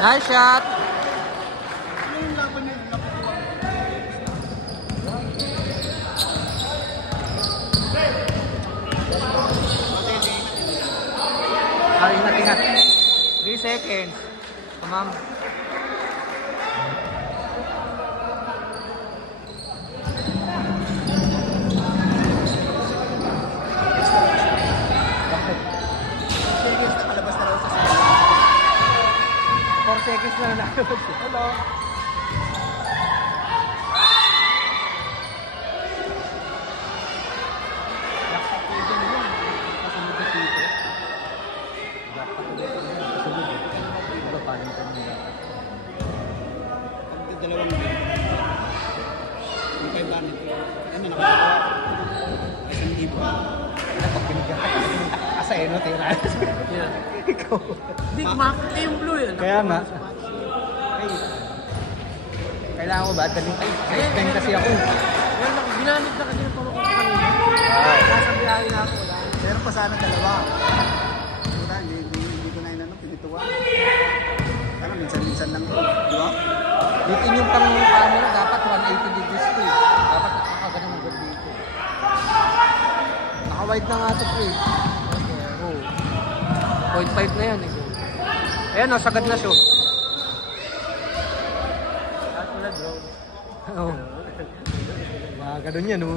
Nice shot. Ingat. 3 seconds. Come on. Seconds na nakalabas. Hello. Dapat ko dyan yun. Kasunod na dito. Dapat ko dyan yun. Kasunod yun. Diba palitan mo dapat? Dalawang game. Yung kay Barnett. Ano nakagawa? Isang iba. Pag binigyan ka kasi no, tira. Ikaw. Hindi, kumakot yung blue yun. Kaya nga. Kailangan ko ba? Daling time kasi ako. Ginamit na kasi ng pamakot kanina. Nasa biyahe na ako. Meron pa sana dalawa. Hindi ko na inano, pinituwa. Ano, minsan-minsan lang ito. Di ba? Bitin yung camera, dapat 180 degrees to eh. Dapat nakakagana ng gabi dito. Naka-wide na nga ito eh. Oh. 0.5 na yan eh. Ayan o, sagad na siya. Oo. Ganun yan o.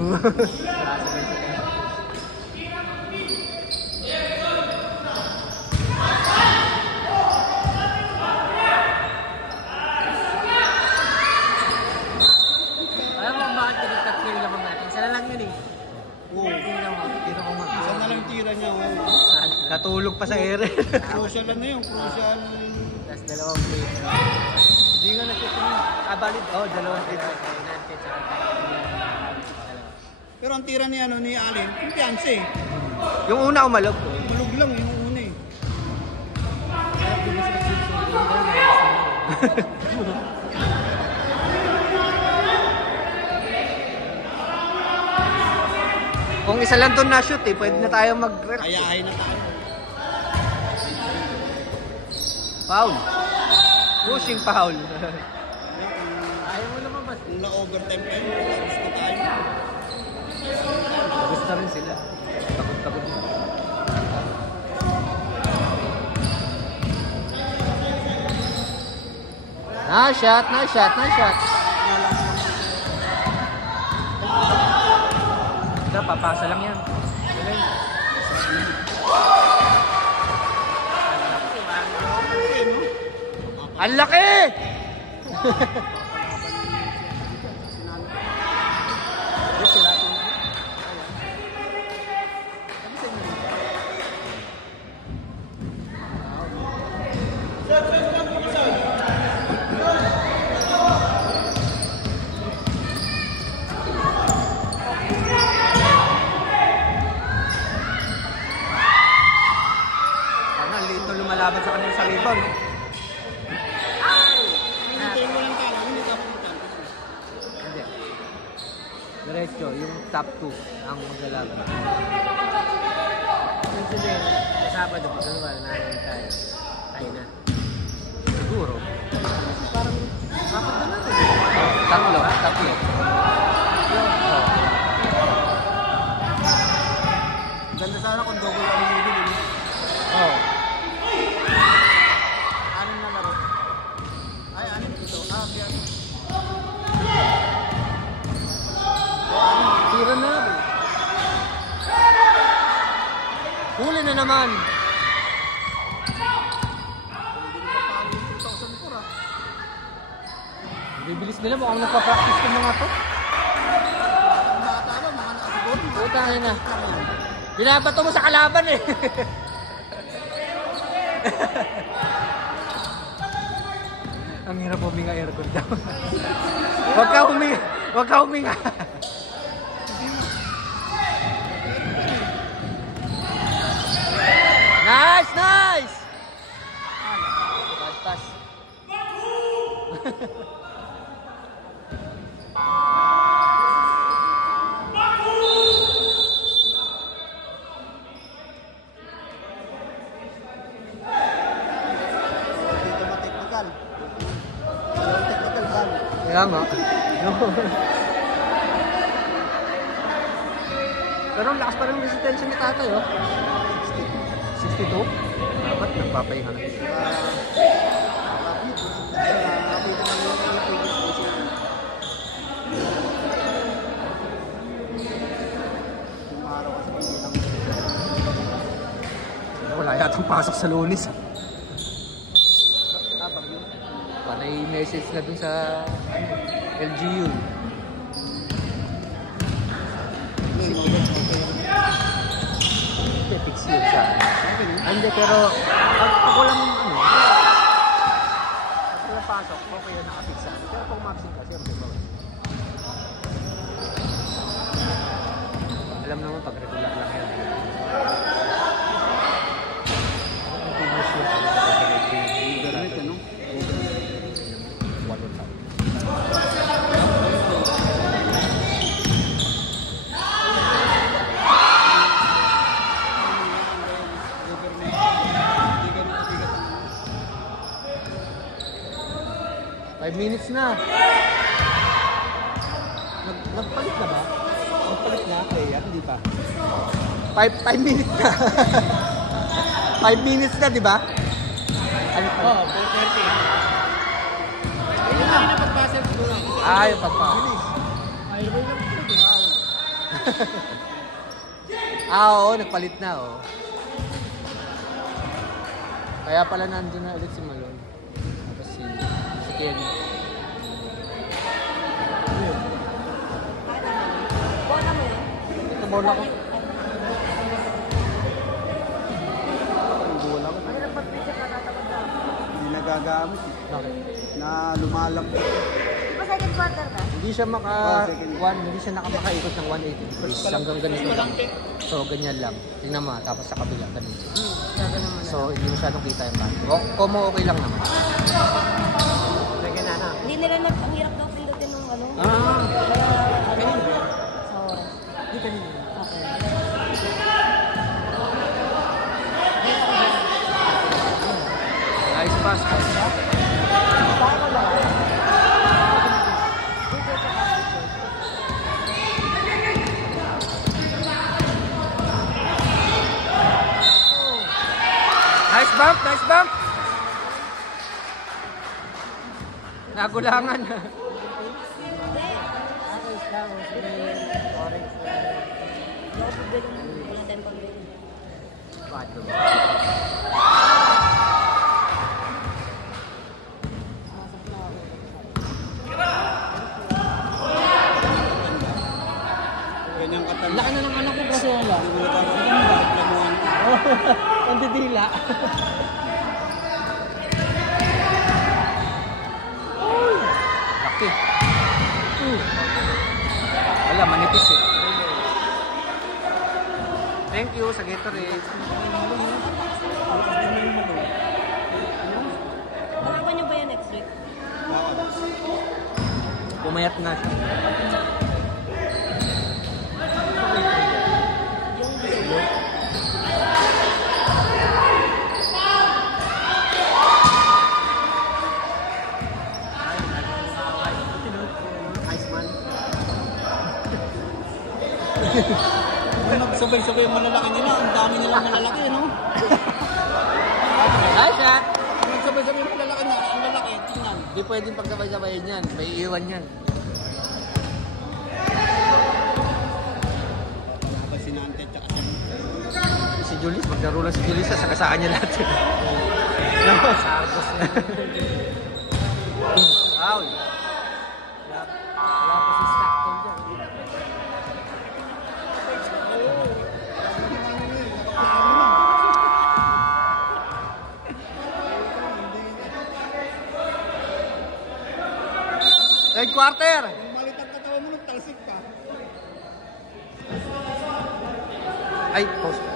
Alam mo bakit pinagtatlo yung lamang natin? Sana lang yun eh. Oo. Tira ko nga. Sana lang tira niya. Natulog pa sa ere. Crucial ano yun? Crucial. Tapos dalawang plate. Hindi nga nagtitingin. Valid. Oo, dalawang plate. Pero ang tira ni ano ni Allen, kumpiyansa eh. Yung una umalog. Bulog lang yung una eh. Kung isa lang doon na shoot eh, pwede na tayo mag-relax. Ayahay na tayo. Foul. Pushing foul. Ayaw mo naman ba? Kung na-overtime kayo, gusto tayo. Gusto rin sila. Takot-takot mo. Nice shot, nice shot, nice shot. Ito, papasa lang yan. Ang laki! Lumalaban sa kanila sa rebound. Hintayin mo lang tayo, hindi ka pumuntan. Hindi. Diretso, yung top 2 ang maglalaban. Minsan din, sa Sabado, dalawa na natin tayo. Tayo na. Siguro. Parang, dapat na natin. Tatlo. Ganda sana kung double ang hindi. Oo. Anim na laro. Ay, anim dito. Yan. Tira na. Huli na naman. Hindi na pa 2,004 Bibilis nila. Mukhang nagpa-practice ng mga to. Putangin na. Binabato mo sa kalaban eh. Ang hirap huminga aircon daw. Huwag ka huminga. Huwag ka huminga. Nice! Nice! Pass. Dito ma-technical. Technical ban. Kaya nga. Pero ang lakas pa rin resistensya ni tatay, oh. 62? Dapat nagpapahinga na. Wala yatang pasok sa Lunes. Panay message na dun sa LGU. Fix yun siya. Hindi, pero pag walang ano, pag walang pasok, okay yun nakafix siya. Pero kung maxing ka, siyempre ba? Alam naman pag regular lang yan. Continuous yun. Internet, ano? Walang tao. Five minutes na. Nagpalit na ba? Nagpalit na? Kaya, hindi pa. 5 minutes na. 5 minutes na, di ba? Ano pa? Oo, 4:30. Ayun na, napagpasa siguro. Ah, yung pagpalit. Oo, nagpalit na, oh. Kaya pala nandun na ulit si Malone. Tapos si Kenny. Bola mo yun? Ito bola ko. Bola ko. Ano nagpag-picture ka tatapos na? Hindi nagagamit. Bakit? Na lumalang. Di ba second quarter ka? Hindi siya second. hindi siya makaikot ng 180 degrees. Hanggang ganito lang. So, ganyan lang. Tingnan mo, tapos sa kabila, ganun. Sabi naman. So, hindi masyadong kita yung bato. Como okay lang naman. Hindi nila ang hirap daw pindutin ng ano. Kanina ba? Sa oras. Hindi kanina. Okay. Nice pass. Nice bump, nice bump. Nagulangan. Ganyang katawan. Laki na ng anak ko kasi wala. Ang didila. Laki. Wala, manipis eh. Thank you sa Gatorade. Malaman niyo ba yan next week? Pumayat na siya. Yung December? Iceman. Sabay-sabay yung malalaki nila. Ang dami nilang malalaki, no? Nice shot! Sabay-sabay yung malalaki na. Ang lalaki, tingnan. Hindi pwedeng pagsabay-sabayin yan. May iwan yan. Kapag sinante, tsaka Si Julius, maglaro lang si Julius sa kasaan niya natin. No, sardos na. Foul. Wala pa si Stockton dyan. Third quarter. Kung malit ang katawan mo, talsik ka. Ay, post.